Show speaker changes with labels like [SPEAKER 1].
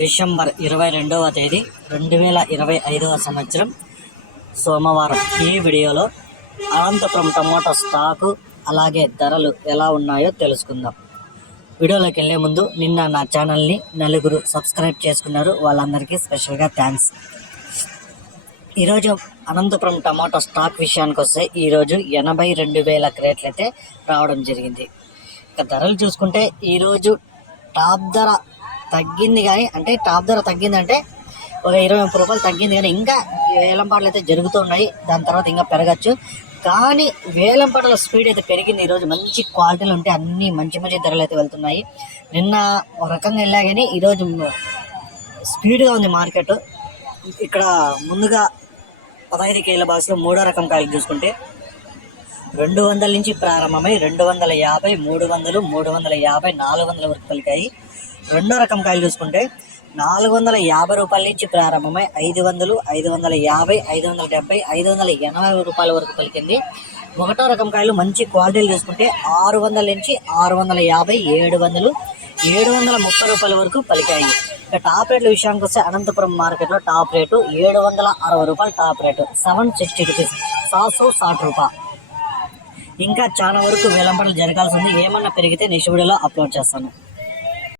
[SPEAKER 1] December ఇరవై రెండవ తేదీ రెండు వేల ఇరవై ఐదవ సంవత్సరం సోమవారం. ఈ వీడియోలో అనంతపురం టమోటా స్టాకు అలాగే ధరలు ఎలా ఉన్నాయో తెలుసుకుందాం. వీడియోలోకి వెళ్ళే ముందు నిన్న నా ఛానల్ని నలుగురు సబ్స్క్రైబ్ చేసుకున్నారు. వాళ్ళందరికీ స్పెషల్గా థ్యాంక్స్. ఈరోజు అనంతపురం టమాటో స్టాక్ విషయానికి వస్తే ఈరోజు ఎనభై రెండు వేల క్రేట్లు అయితే రావడం జరిగింది. ఇక ధరలు చూసుకుంటే ఈరోజు టాప్ ధర తగ్గింది కానీ అంటే టాప్ ధర తగ్గిందంటే ఒక ఇరవై ముప్పై రూపాయలు తగ్గింది కానీ ఇంకా వేలంపాటలు అయితే జరుగుతున్నాయి దాని తర్వాత ఇంకా పెరగచ్చు. కానీ వేలంపాటల స్పీడ్ అయితే పెరిగింది ఈరోజు. మంచి క్వాలిటీలు ఉంటే అన్ని మంచి మంచి ధరలు అయితే వెళ్తున్నాయి. నిన్న ఒక రకంగా వెళ్ళా కానీ ఈరోజు స్పీడ్గా ఉంది మార్కెట్. ఇక్కడ ముందుగా పదహైదు కేల బాక్స్లో మూడో రకం కాయలు చూసుకుంటే రెండు వందల నుంచి ప్రారంభమై రెండు వందల యాభై మూడు వందలు మూడు వందల యాభై నాలుగు వందల వరకు పలికాయి. రెండో రకం కాయలు చూసుకుంటే నాలుగు వందల యాభై రూపాయల నుంచి ప్రారంభమై ఐదు వందలు ఐదు వందల యాభై ఐదు వందల డెబ్బై ఐదు వందల ఎనభై రూపాయల వరకు పలికింది. ఒకటో రకం కాయలు మంచి క్వాలిటీలు చూసుకుంటే ఆరు వందల నుంచి ఆరు వందల యాభై ఏడు వందలు ఏడు వందల ముప్పై రూపాయల వరకు పలికాయి. ఇక టాప్ రేట్ల విషయానికి వస్తే అనంతపురం మార్కెట్లో టాప్ రేటు ఏడు వందల అరవై రూపాయలు top rate seven sixty rupees sauce సాట్ రూపాయ ఇంకా చాలా వరకు వేలంపాటలు జరగాల్సి ఉంది. ఏమన్నా పెరిగితే నెక్స్ట్ వీడియోలో అప్లోడ్ చేస్తాను.